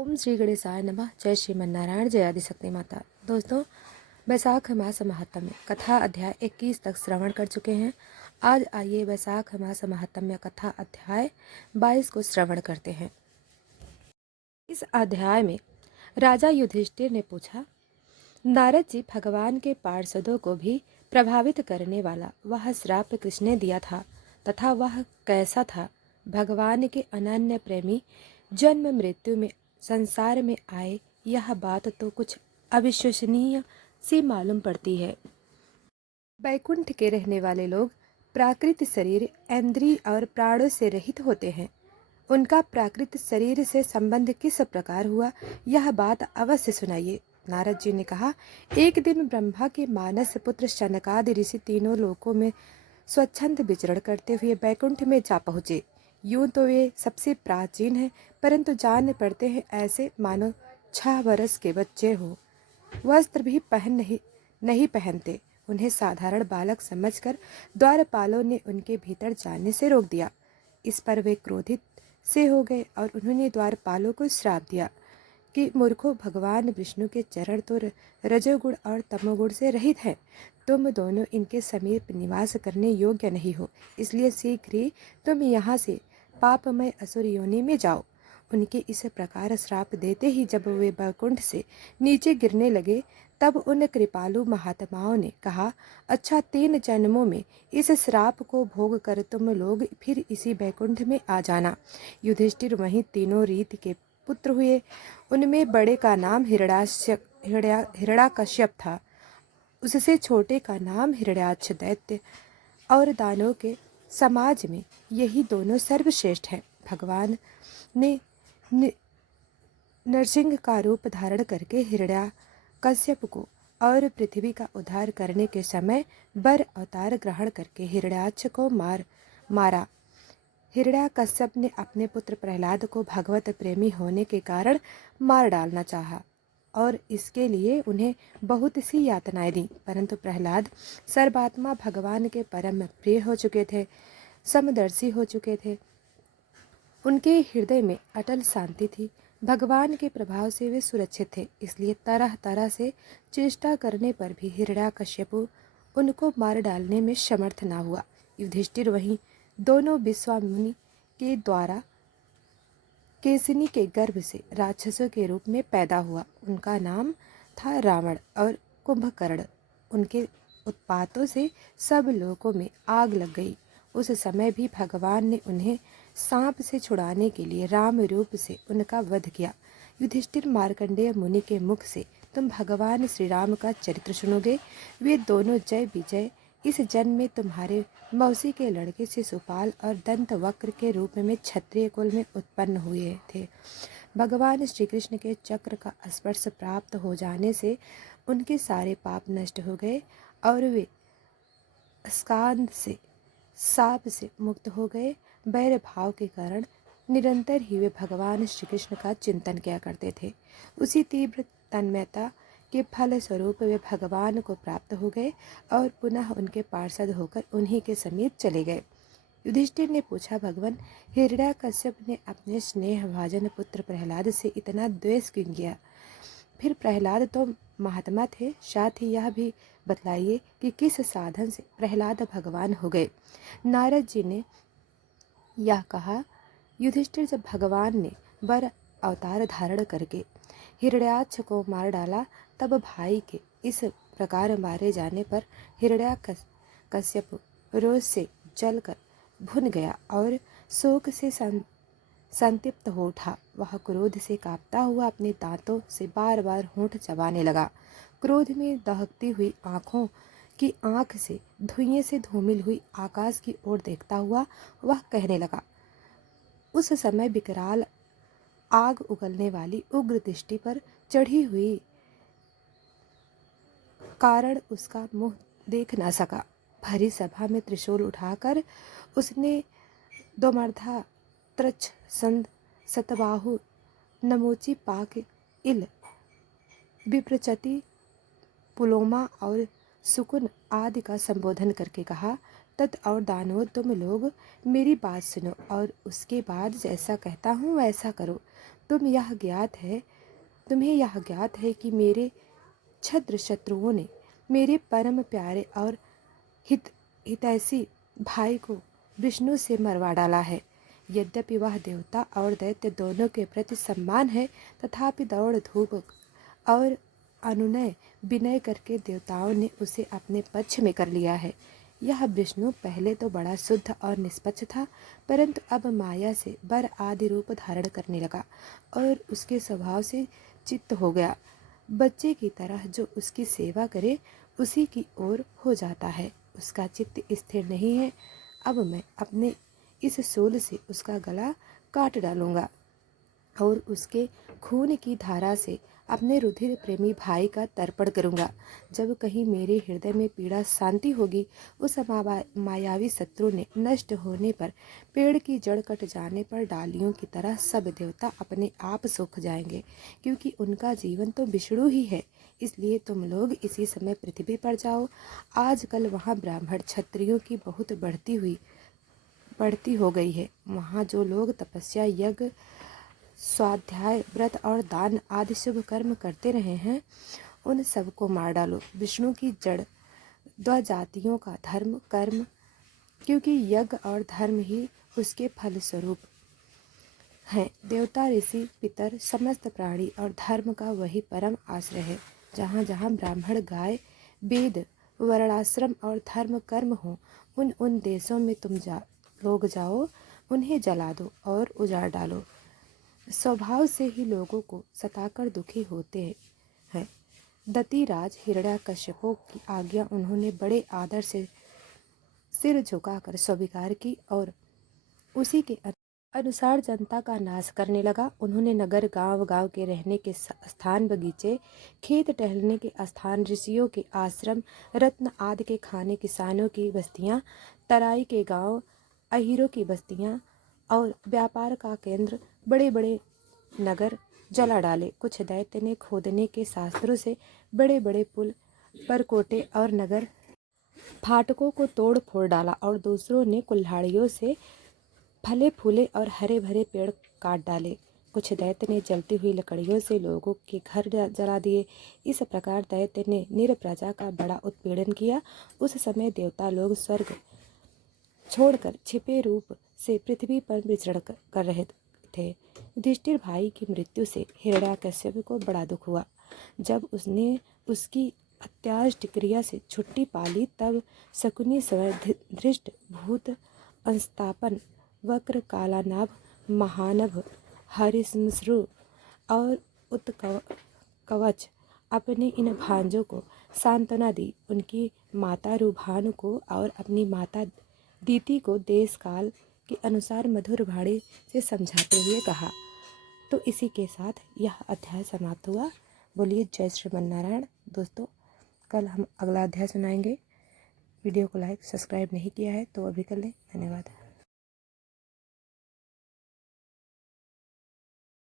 ओम श्री गणेशाय नमः। जय श्रीमन्नारायण, जय आदिशक्ति माता। दोस्तों, वैशाख मास महात्म्य कथा अध्याय 21 तक श्रवण कर चुके हैं। आज आइए वैशाख मास महात्म्य कथा अध्याय 22 को श्रवण करते हैं। इस अध्याय में राजा युधिष्ठिर ने पूछा, नारद जी, भगवान के पार्षदों को भी प्रभावित करने वाला वह श्राप किसने दिया था तथा वह कैसा था? भगवान के अनन्य प्रेमी जन्म मृत्यु में संसार में आए, यह बात तो कुछ अविश्वसनीय सी मालूम पड़ती है। बैकुंठ के रहने वाले लोग प्राकृत शरीर, इंद्रिय और प्राणों से रहित होते हैं। उनका प्राकृत शरीर से संबंध किस प्रकार हुआ, यह बात अवश्य सुनाइए। नारद जी ने कहा, एक दिन ब्रह्मा के मानस पुत्र शनकादि ऋषि तीनों लोकों में स्वच्छंद विचरण करते हुए बैकुंठ में जा पहुँचे। यूं तो वे सबसे प्राचीन हैं, परंतु जान पड़ते हैं ऐसे मानो 6 वर्ष के बच्चे हो। वस्त्र भी नहीं पहनते। उन्हें साधारण बालक समझकर द्वारपालों ने उनके भीतर जाने से रोक दिया। इस पर वे क्रोधित से हो गए और उन्होंने द्वारपालों को श्राप दिया कि मूर्खों, भगवान विष्णु के चरण तो रजोगुण और तमोगुण से रहित हैं। तुम दोनों इनके समीप निवास करने योग्य नहीं हो, इसलिए शीघ्र ही तुम यहाँ से पापमय असुर योनि में जाओ। उनके इस प्रकार श्राप देते ही जब वे बैकुंठ से नीचे गिरने लगे, तब उन कृपालु महात्माओं ने कहा, अच्छा, 3 जन्मों में इस श्राप को भोग कर तुम लोग फिर इसी बैकुंठ में आ जाना। युधिष्ठिर वहीं तीनों रीत के पुत्र हुए। उनमें बड़े का नाम हिरण्याकश्यप था, उससे छोटे का नाम हिरण्याक्ष दैत्य, और दानों के समाज में यही दोनों सर्वश्रेष्ठ हैं। भगवान ने नरसिंह का रूप धारण करके हिरण्याकश्यप को और पृथ्वी का उद्धार करने के समय बर अवतार ग्रहण करके हिरण्याक्ष को मारा। हिरण्याकश्यप ने अपने पुत्र प्रहलाद को भगवत प्रेमी होने के कारण मार डालना चाहा और इसके लिए उन्हें बहुत सी यातनाएं दी, परंतु प्रहलाद सर्वात्मा भगवान के परम प्रिय हो चुके थे, समदर्शी हो चुके थे। उनके हृदय में अटल शांति थी। भगवान के प्रभाव से वे सुरक्षित थे, इसलिए तरह तरह से चेष्टा करने पर भी हिरण्याकश्यप उनको मार डालने में समर्थ न हुआ। युधिष्ठिर वहीं दोनों विश्वामुनि के द्वारा केसनी के गर्भ से राक्षसों के रूप में पैदा हुआ। उनका नाम था रावण और कुंभकर्ण। उनके उत्पातों से सब लोगों में आग लग गई। उस समय भी भगवान ने उन्हें सांप से छुड़ाने के लिए राम रूप से उनका वध किया। युधिष्ठिर, मार्कंडेय मुनि के मुख से तुम भगवान श्री राम का चरित्र सुनोगे। वे दोनों जय विजय इस जन्म में तुम्हारे मौसी के लड़के शिशुपाल और दंत वक्र के रूप में क्षत्रिय कुल में उत्पन्न हुए थे। भगवान श्री कृष्ण के चक्र का स्पर्श प्राप्त हो जाने से उनके सारे पाप नष्ट हो गए और वे स्कांद से साप से मुक्त हो गए। बैर भाव के कारण निरंतर ही वे भगवान श्री कृष्ण का चिंतन किया करते थे। उसी तीव्र तन्मयता के फल स्वरूप वे भगवान को प्राप्त हो गए और पुनः उनके पार्षद होकर उन्हीं के समीप चले गए। युधिष्ठिर ने पूछा, भगवान, हिरण्याकश्यप ने अपने स्नेह भाजन पुत्र प्रहलाद से इतना द्वेष क्यों किया? फिर प्रहलाद तो महात्मा थे, साथ ही यह भी बतलाइए कि किस साधन से प्रहलाद भगवान हो गए। नारद जी ने यह कहा, युधिष्ठिर, जब भगवान ने वर अवतार धारण करके हिरण्याक्ष को मार डाला, तब भाई के इस प्रकार मारे जाने पर हिरण्याकश्यप रोष से जलकर भुन गया और शोक से संतप्त हो उठा। वह क्रोध से कांपता हुआ अपने दांतों से बार बार होंठ चबाने लगा। क्रोध में दहकती हुई आँखों की आँख से धुएं से धूमिल हुई आकाश की ओर देखता हुआ वह कहने लगा। उस समय विकराल आग उगलने वाली उग्र दृष्टि पर चढ़ी हुई कारण उसका मुंह देख न सका। भरी सभा में त्रिशूल उठाकर उसने दोमर्धा, त्रच्छ, संद, सतबाहु, नमोची, पाक, इल, विप्रचति, पुलोमा और सुकुन आदि का संबोधन करके कहा, तत् और दानव, तुम लोग मेरी बात सुनो और उसके बाद जैसा कहता हूँ वैसा करो। तुम्हें यह ज्ञात है कि मेरे छद्र शत्रुओं ने मेरे परम प्यारे और हितैषी भाई को विष्णु से मरवा डाला है। यद्यपि वह देवता और दैत्य दोनों के प्रति सम्मान है, तथापि दौड़ धूप और अनुनय विनय करके देवताओं ने उसे अपने पक्ष में कर लिया है। यह विष्णु पहले तो बड़ा शुद्ध और निष्पक्ष था, परंतु अब माया से वर आदि रूप धारण करने लगा और उसके स्वभाव से चित्त हो गया। बच्चे की तरह जो उसकी सेवा करे उसी की ओर हो जाता है, उसका चित्त स्थिर नहीं है। अब मैं अपने इस शूल से उसका गला काट डालूंगा और उसके खून की धारा से अपने रुधिर प्रेमी भाई का तर्पण करूंगा। जब कहीं मेरे हृदय में पीड़ा शांति होगी, उस मायावी शत्रु ने नष्ट होने पर, पेड़ की जड़ कट जाने पर डालियों की तरह सब देवता अपने आप सूख जाएंगे, क्योंकि उनका जीवन तो विष्णु ही है। इसलिए तुम लोग इसी समय पृथ्वी पर जाओ। आजकल वहाँ ब्राह्मण क्षत्रियों की बहुत बढ़ती हो गई है। वहाँ जो लोग तपस्या, यज्ञ, स्वाध्याय, व्रत और दान आदि शुभ कर्म करते रहे हैं, उन सबको मार डालो। विष्णु की जड़ द्व जातियों का धर्म कर्म, क्योंकि यज्ञ और धर्म ही उसके फल स्वरूप हैं। देवता, ऋषि, पितर, समस्त प्राणी और धर्म का वही परम आश्रय है। जहाँ जहाँ ब्राह्मण, गाय, वेद, वर्णाश्रम और धर्म कर्म हो, उन उन देशों में तुम लोग जाओ, उन्हें जला दो और उजाड़ डालो। स्वभाव से ही लोगों को सताकर दुखी होते हैं। दतिराज हिरण्याकश्यपों की आज्ञा उन्होंने बड़े आदर से सिर झुकाकर स्वीकार की और उसी के अनुसार जनता का नाश करने लगा। उन्होंने नगर, गांव गांव के रहने के स्थान, बगीचे, खेत टहलने के स्थान, ऋषियों के आश्रम, रत्न आदि के खाने, किसानों की बस्तियां, तराई के गांव, अहीरों की बस्तियां और व्यापार का केंद्र, बड़े बड़े नगर जला डाले। कुछ दैत्य ने खोदने के शास्त्रों से बड़े बड़े पुल, परकोटे और नगर फाटकों को तोड़ फोड़ डाला और दूसरों ने कुल्हाड़ियों से फले फूले और हरे भरे पेड़ काट डाले। कुछ दैत्य ने जलती हुई लकड़ियों से लोगों के घर जला दिए। इस प्रकार दैत्य ने निरप्रजा का बड़ा उत्पीड़न किया। उस समय देवता लोग स्वर्ग छोड़कर छिपे रूप से पृथ्वी पर विचरण कर रहे थे। युधिष्ठिर भाई की मृत्यु से हिरण्याकश्यप को बड़ा दुख हुआ। जब उसने उसकी अत्याष्ट क्रिया से छुट्टी पाली, तब शकुनी स्वयं धृष्ट, भूत, अंस्तापन, वक्र, कालानाभ, महानभ, हरिश्मश्रु और उत्कवच अपने इन भांजों को सांत्वना दी। उनकी माता रुभानु को और अपनी माता दीति को देश काल के अनुसार मधुर वाणी से समझाते हुए कहा। तो इसी के साथ यह अध्याय समाप्त हुआ। बोलिए जय श्रीमन नारायण। दोस्तों, कल हम अगला अध्याय सुनाएंगे। वीडियो को लाइक सब्सक्राइब नहीं किया है तो अभी कर लें। धन्यवाद।